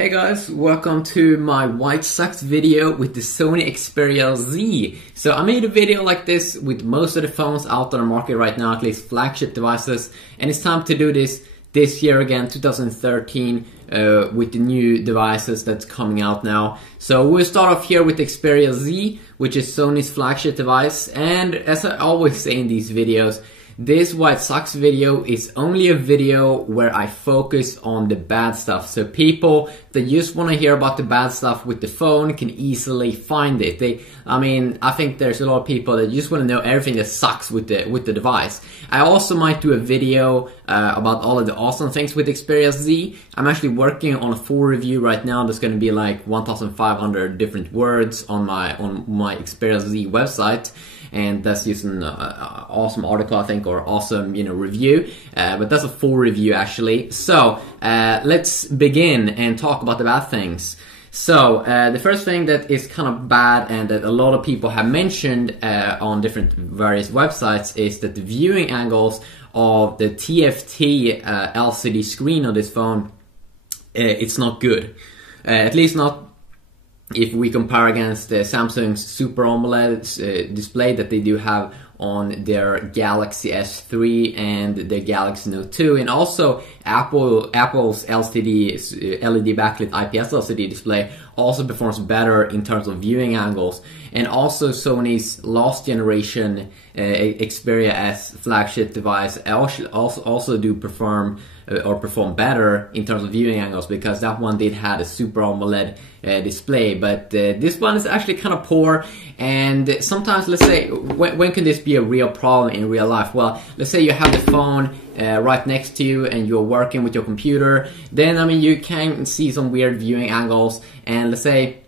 Hey guys, welcome to my White Sox video with the Sony Xperia Z. So I made a video like this with most of the phones out on the market right now, at least flagship devices, and it's time to do this year again, 2013, with the new devices that's coming out now. So we'll start off here with the Xperia Z, which is Sony's flagship device, and as I always say in these videos, this White Sox video is only a video where I focus on the bad stuff. So people that just want to hear about the bad stuff with the phone can easily find it. I think there's a lot of people that just want to know everything that sucks with the device. I also might do a video about all of the awesome things with Xperia Z. I'm actually working on a full review right now. There's going to be like 1,500 different words on my Xperia Z website. And that's just an awesome article, I think, or awesome, review. But that's a full review, actually. So let's begin and talk about the bad things. So the first thing that is kind of bad and that a lot of people have mentioned on different various websites is that the viewing angles of the TFT LCD screen of this phone, it's not good. At least not if we compare against the Samsung's Super AMOLED display that they do have on their Galaxy S3 and the Galaxy Note 2, and also Apple's LED backlit IPS LCD display also performs better in terms of viewing angles, and also Sony's last generation Xperia S flagship device also do perform better in terms of viewing angles, because that one did have a Super AMOLED display, but this one is actually kind of poor. And sometimes, let's say, when can this be a real problem in real life? Well, let's say you have the phone right next to you and you're working with your computer, then you can see some weird viewing angles, and let's say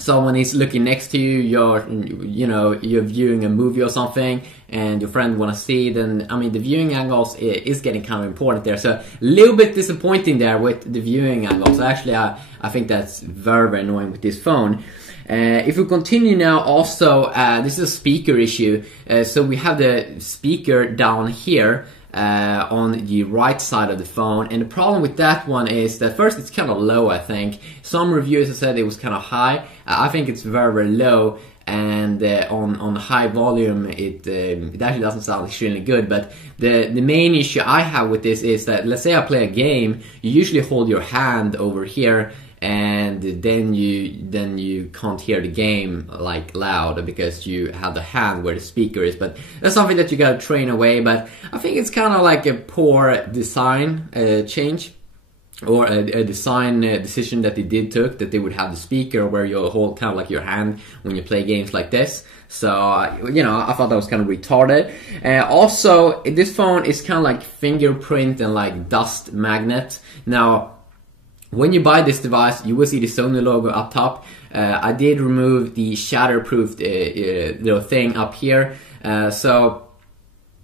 someone is looking next to you, you're viewing a movie or something, and your friend want to see, then the viewing angles is getting kind of important there. So a little bit disappointing there with the viewing angles. Actually, I think that's very, very annoying with this phone. If we continue now, also this is a speaker issue. So we have the speaker down here on the right side of the phone, and the problem with that one is that first it's kind of low. I think some reviewers have said it was kind of high. I think it's very, very low, and on high volume it actually doesn't sound extremely good. But the main issue I have with this is that, let's say I play a game, you usually hold your hand over here, and then you can't hear the game like loud because you have the hand where the speaker is. But that's something that you gotta train away. But I think it's kind of like a poor design change, or a design decision that they took, that they would have the speaker where you hold kind of like your hand when you play games like this. So I thought that was kind of retarded. Also, this phone is kind of like fingerprint and like dust magnet. Now, when you buy this device, you will see the Sony logo up top. I did remove the shatterproof little thing up here, so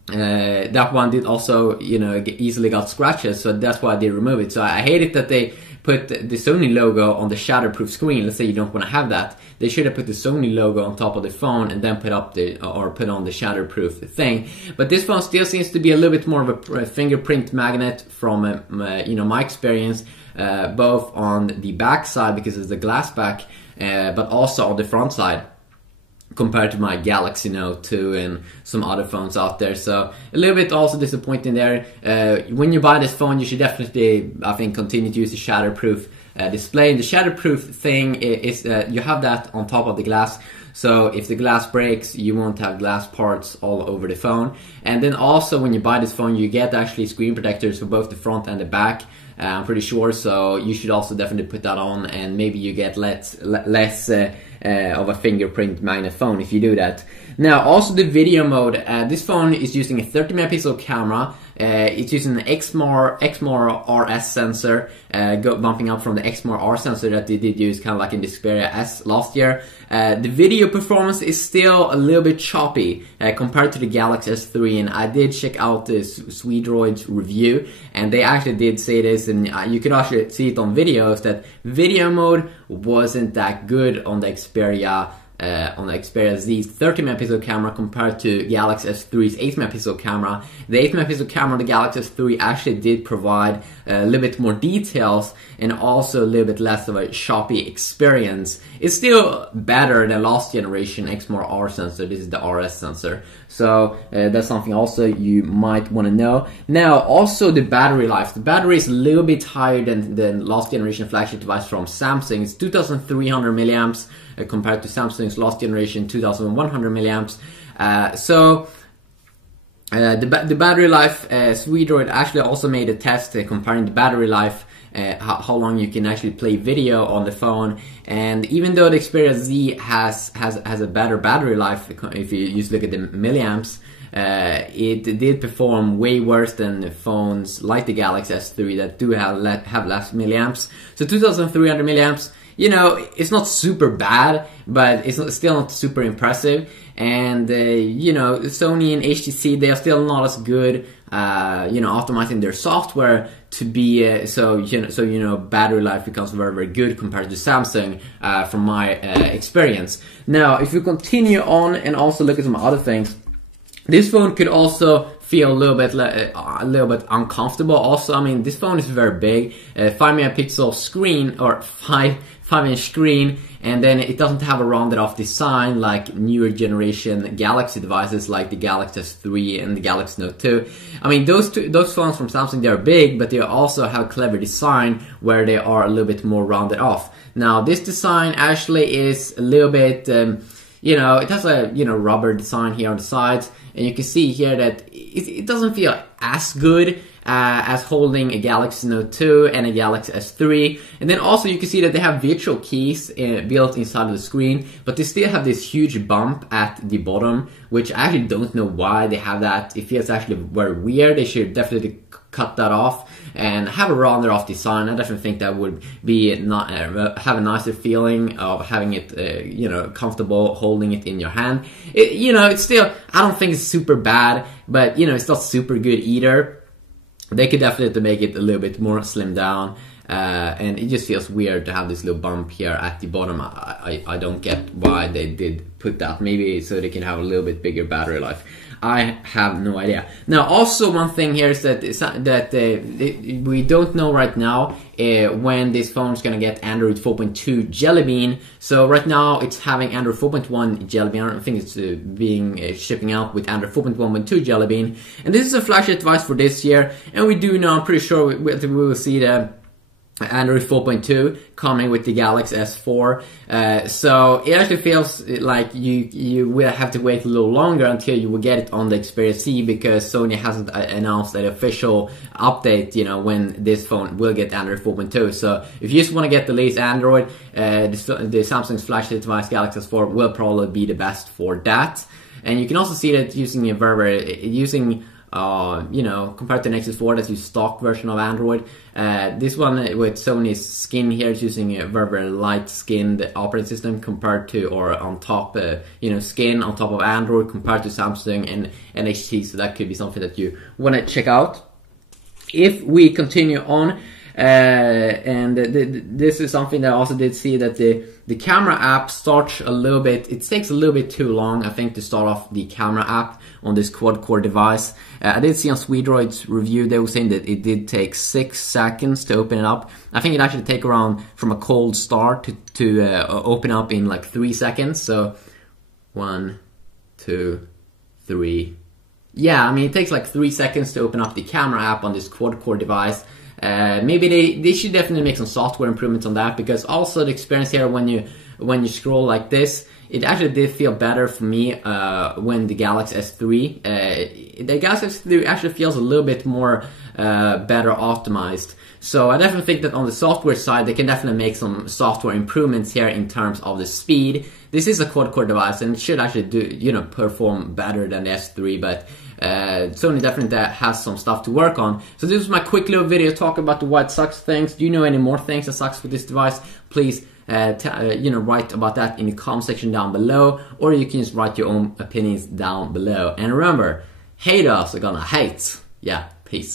that one did also, easily got scratches, so that's why I did remove it. So I hate it that they put the Sony logo on the shatterproof screen. Let's say you don't want to have that. They should have put the Sony logo on top of the phone and then put on the shatterproof thing. But this phone still seems to be a little bit more of a fingerprint magnet from my experience, both on the back side because it's the glass back, but also on the front side, compared to my Galaxy Note 2 and some other phones out there. So a little bit also disappointing there. When you buy this phone, you should definitely, I think, continue to use the shatterproof display. And the shatterproof thing is you have that on top of the glass, so if the glass breaks, you won't have glass parts all over the phone. And then also, when you buy this phone, you get actually screen protectors for both the front and the back, I'm pretty sure, so you should also definitely put that on, and maybe you get less of a fingerprint magnet phone if you do that. Now, also the video mode. This phone is using a 30 megapixel camera. It's using an XMR RS sensor, bumping up from the XMR R sensor that they did use kind of like in the Xperia S last year. The video performance is still a little bit choppy compared to the Galaxy S3, and I did check out this Swedroid's review, and they actually did say this, and you could actually see it on videos, that video mode wasn't that good on the Xperia on the Xperia Z's 30 megapixel camera compared to Galaxy S3's 8 megapixel camera. The 8 megapixel camera on the Galaxy S3 actually did provide a little bit more details and also a little bit less of a choppy experience. It's still better than last generation XMR sensor. This is the RS sensor. So that's something also you might want to know. Now also the battery life. The battery is a little bit higher than last generation flagship device from Samsung. It's 2300 milliamps compared to Samsung's last generation 2100 milliamps. The battery life, Swedroid actually also made a test comparing the battery life, how long you can actually play video on the phone. And even though the Xperia Z has a better battery life, if you just look at the milliamps, it did perform way worse than the phones like the Galaxy S3 that do have less milliamps. So 2300 milliamps, you know, it's not super bad, but it's still not super impressive. And you know, Sony and HTC, they are still not as good, you know, optimizing their software to be so you know battery life becomes very, very good compared to Samsung from my experience. Now, if we continue on and also look at some other things, this phone could also feel a little bit uncomfortable. Also, I mean, this phone is very big, 5 megapixel screen or 5-inch screen, and then it doesn't have a rounded off design like newer generation Galaxy devices like the Galaxy S3 and the Galaxy Note 2. I mean, those phones from Samsung, they are big, but they also have clever design where they are a little bit more rounded off. Now, this design actually is a little bit, you know, it has a rubber design here on the sides. And you can see here that it doesn't feel as good as holding a Galaxy Note 2 and a Galaxy S3. And then also you can see that they have virtual keys built inside of the screen, but they still have this huge bump at the bottom, which I actually don't know why they have that. It feels actually very weird. They should definitely cut that off and have a rounded off design. I definitely think that would be have a nicer feeling of having it, you know, comfortable holding it in your hand. You know, it's still, I don't think it's super bad, but you know, it's not super good either. They could definitely make it a little bit more slimmed down, and it just feels weird to have this little bump here at the bottom. I don't get why they did put that. Maybe so they can have a little bit bigger battery life. I have no idea. Now, also one thing here is that we don't know right now when this phone is going to get Android 4.2 Jelly Bean. So right now it's having Android 4.1 Jelly Bean. I don't think it's shipping out with Android 4.1.2 Jelly Bean. And this is a flagship device for this year. And we do know, I'm pretty sure we will see the Android 4.2 coming with the Galaxy S4, so it actually feels like you will have to wait a little longer until you will get it on the Xperia Z, because Sony hasn't announced an official update, you know, when this phone will get Android 4.2. So if you just want to get the latest Android, the Samsung's flagship device Galaxy S4 will probably be the best for that. And you can also see that using you know, compared to Nexus 4, that's the stock version of Android. This one with Sony's skin here is using a very, very light skinned operating system compared to, or on top, you know, skin on top of Android compared to Samsung and HTC. So that could be something that you want to check out. If we continue on, and this is something that I also did see, that the camera app starts a little bit, it takes a little bit too long, I think, to start off the camera app on this quad-core device. I did see on Swedroid's review, they were saying that it did take 6 seconds to open it up. I think it actually take around from a cold start to open up in like 3 seconds. So 1, 2, 3. Yeah, I mean, it takes like 3 seconds to open up the camera app on this quad-core device. Maybe they should definitely make some software improvements on that, because also the experience here when you scroll like this, it actually did feel better for me when the Galaxy S3. The Galaxy S3 actually feels a little bit more better optimized. So I definitely think that on the software side, they can definitely make some software improvements here in terms of the speed. This is a quad-core device and it should actually do, you know, perform better than the S3, but Sony definitely has some stuff to work on. So this was my quick little video talking about the why it sucks things. Do you know any more things that sucks with this device? Please you know, write about that in the comment section down below, or you can just write your own opinions down below. And remember, haters are gonna hate. Yeah, peace.